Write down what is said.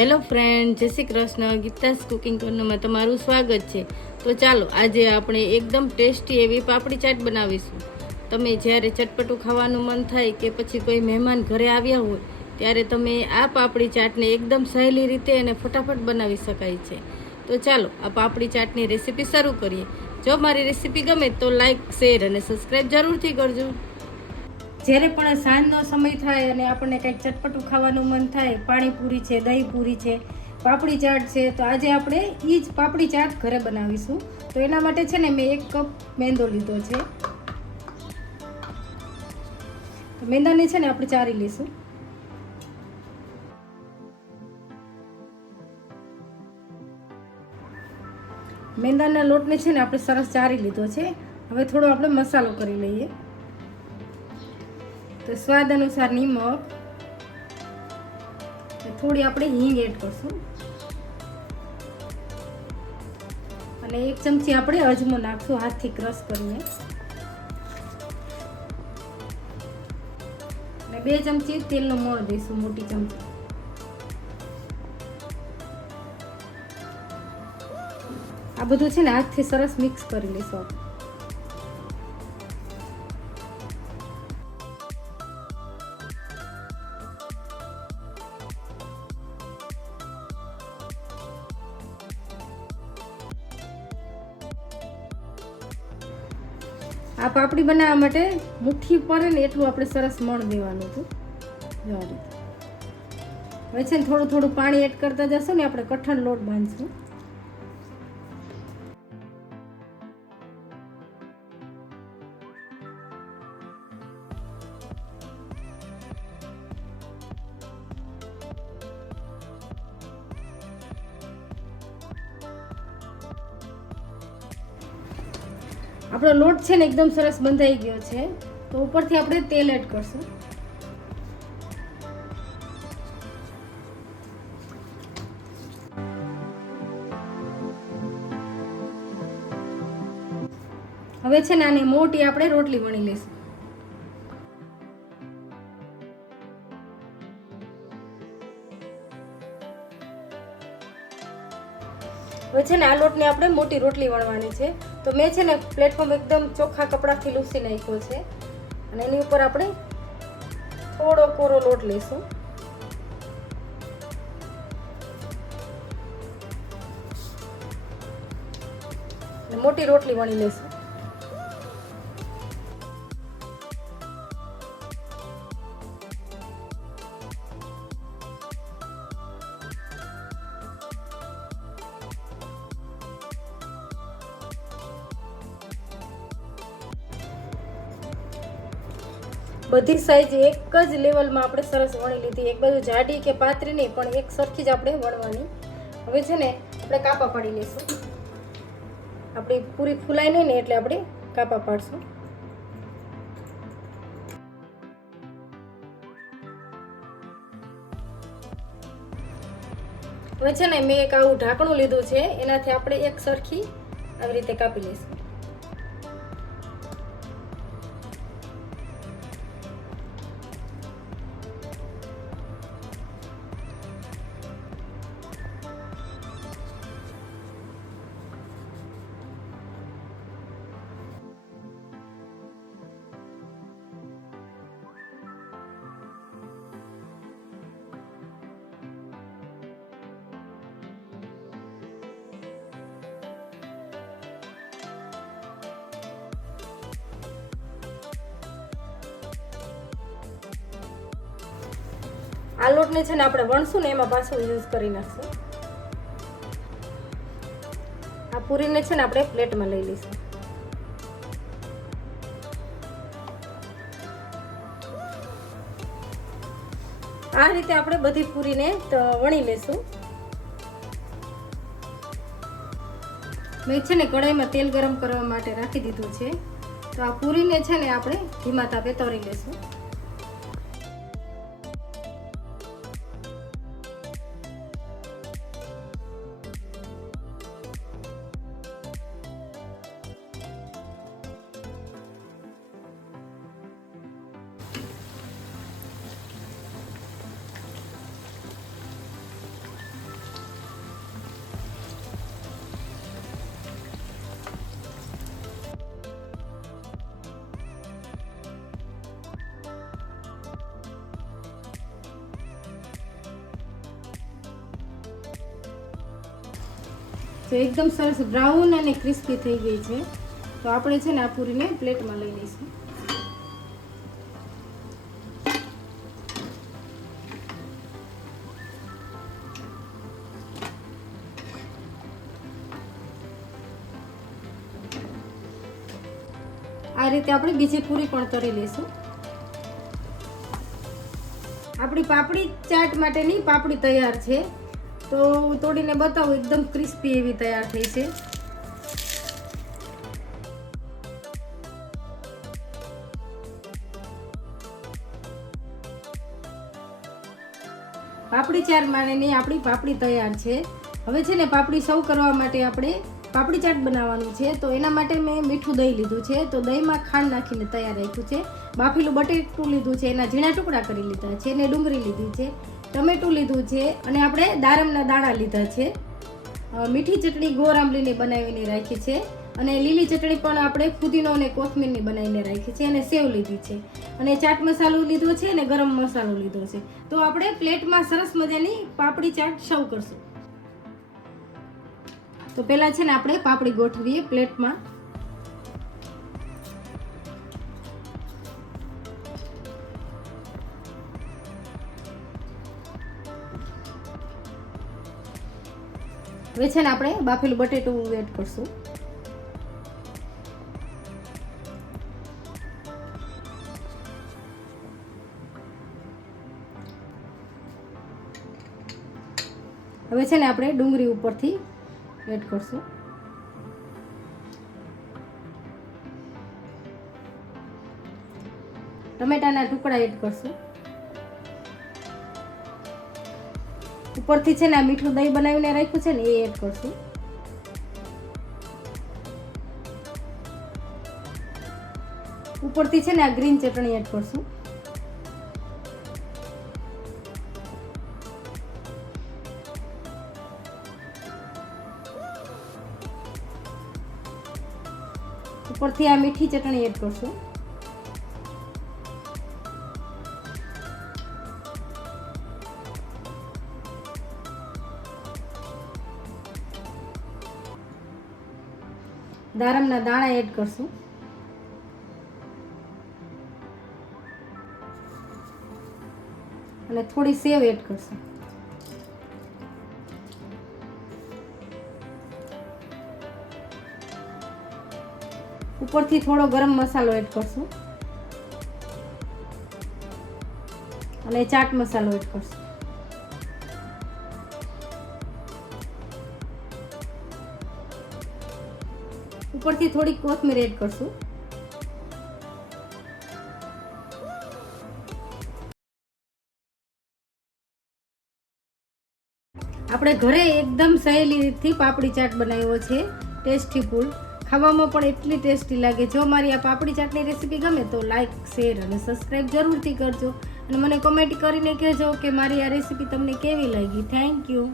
Hello friend, જય Shri Krishna. Geeta's cooking કોર્નરમાં તમારું સ્વાગત છે. તો ચાલો આજે આપણે એકદમ ટેસ્ટી એવી પાપડી ચાટ બનાવીશું. તમે જ્યારે ચટપટું ખાવાનું મન થાય કે પછી કોઈ મહેમાન ઘરે આવ્યા હોય ત્યારે તમે આ પાપડી ચાટને એકદમ સહેલી રીતે અને ફટાફટ બનાવી શકાય છે. તો ચાલો આ પાપડી ચાટની રેસીપી શરૂ કરીએ. જો મારી રેસીપી ગમે તો લાઈક, શેર અને સબસ્ક્રાઈબ જરૂરથી કરજો. જ્યારે પણ સાંજનો સમય થાય અને આપણને કંઈક ચટપટું ખાવાનું મન થાય, પાણીપુરી છે, દહીંપુરી છે, પાપડી ચાટ છે, તો આજે આપણે એ જ પાપડી ચાટ ઘરે બનાવીશું. તો એના માટે છે ને મેં 1 કપ મેંદો લીધો છે. તો મેંદાને છે ને આપણે ચારી લઈશું. મેંદાના લોટને છે ને આપણે સરસ ચારી લીધો છે. હવે થોડો આપણે મસાલો કરી લઈએ. તો સ્વાદ અનુસાર નિમક, થોડી આપણે હિંગ એડ કરશું અને 1 ચમચી આપણે અજમો નાખશું હાથથી ક્રશ કરીને, અને 2 ચમચી તેલનો મોણ દઈશું, મોટી ચમચી. આ બધું છે ને હાથથી સરસ મિક્સ કરી લઈશું. આ પાપડી બનાવવા માટે મુઠ્ઠી પડે ને એટલું આપણે સરસ મણ દેવાનું હતું. જો આ રીતે. હવે છે ને થોડું થોડું પાણી એડ કરતા જશું ને આપણે કઠણ લોટ બાંધશું. આપણો લોટ છે ને એકદમ સરસ બંધાઈ ગયો છે. તો ઉપરથી આપણે તેલ એડ કરશું. હવે છે ને આની મોટી આપણે રોટલી વણી લઈશું. હવે છે ને આ લોટની આપણે મોટી રોટલી વણવાની છે. તો મેં છે ને પ્લેટફોર્મ એકદમ ચોખ્ખા કપડાથી લૂસી નાખ્યો છે અને એની ઉપર આપણે થોડો કોરો લોટ લઈશું. મોટી રોટલી વણી લઈશું. બધી સાઈઝ એક જ લેવલમાં આપણે સરસ વણી લીધી. એક બાજુ જાડી કે પાતળી નહીં, પણ એક સરખી જ આપણે વણવાની. હવે છે ને આપણે કાપા પાડી લઈશું. આપણી પૂરી ફૂલાય નહીં ને એટલે આપણે કાપા પાડશું. હવે છે ને મેં એક આવું ઢાંકણું લીધું છે, એનાથી આપણે એક સરખી આવી રીતે કાપી લઈશું. આ લોટને છે ને આપણે વણશું ને એમાં પાછું યુઝ કરી નાખશું. આ પૂરીને છે ને આપણે પ્લેટમાં લઈ લઈશું. આ રીતે આપણે બધી પૂરીને વણી લઈશું. મેં છે ને કઢાઈમાં તેલ ગરમ કરવા માટે રાખી દીધું છે. તો આ પૂરીને છે ને આપણે ધીમા તાપે તળી લઈશું. તો એકદમ સરસ બ્રાઉન અને ક્રિસ્પી થઈ ગઈ છે. તો આપણે છે ને આ પૂરીને પ્લેટમાં લઈ લઈશું. આ રીતે આપણે બીજી પૂરી પણ તળી લઈશું. આપણી પાપડી ચાટ માટેની પાપડી તૈયાર છે. તો હું તોડીને બતાવું, એકદમ ક્રિસ્પી એવી તૈયાર થઈ છે. પાપડી ચાટ માટેની આપણી પાપડી તૈયાર છે. હવે છે ને પાપડી સર્વ કરવા માટે આપણે પાપડી ચાટ બનાવવાનું છે. તો એના માટે મેં મીઠું દહીં લીધું છે. તો દહીંમાં ખાંડ નાખીને તૈયાર રાખ્યું છે. બાફેલું બટેટું લીધું છે, એના ઝીણા ટુકડા કરી લીધા છે. ને ડુંગળી લીધી છે, ટમેટું લીધું છે, અને આપણે દાડમના દાણા લીધા છે. મીઠી ચટણી ગોળ આંબલીની બનાવીને રાખી છે, અને લીલી ચટણી પણ આપણે ફુદીનો અને કોથમીરની બનાવીને રાખી છે, અને સેવ લીધી છે, અને ચાટ મસાલો લીધો છે, અને ગરમ મસાલો લીધો છે. તો આપણે પ્લેટમાં સરસ મજાની પાપડી ચાટ સર્વ કરશું. તો પહેલા છે ને આપણે પાપડી ગોઠવીએ પ્લેટમાં. હવે છે ને આપણે બાફેલું બટેટું એડ કરશું. હવે છે ને આપણે ડુંગળી ઉપરથી એડ કરશું. ટમેટાના ટુકડા એડ કરશું. ઉપરથી છે ને આ મીઠું દહીં બનાવીને રાખ્યું છે ને એ એડ કરશું. ઉપરથી છે ને આ ગ્રીન ચટણી એડ કરશું. ઉપરથી આ મીઠી ચટણી એડ કરશું. દાડમના દાણા એડ કરશું. અને થોડી સેવ એડ કરશું. ઉપરથી થોડો ગરમ મસાલો એડ કરશું, અને ચાટ મસાલો એડ કરશું. ઉપરથી થોડી કોથમીર એડ કરશું. આપણે ઘરે એકદમ સહેલી રીતથી પાપડી ચાટ બનાવ્યો છે, ટેસ્ટી ફૂડ. ખાવામાં પણ એટલી ટેસ્ટી લાગે. જો મારી આ પાપડી ચાટની રેસીપી ગમે તો લાઈક, શેર અને સબસ્ક્રાઈબ જરૂરથી કરજો, અને મને કોમેન્ટ કરીને કહેજો કે મારી આ રેસીપી તમને કેવી લાગી. Thank you.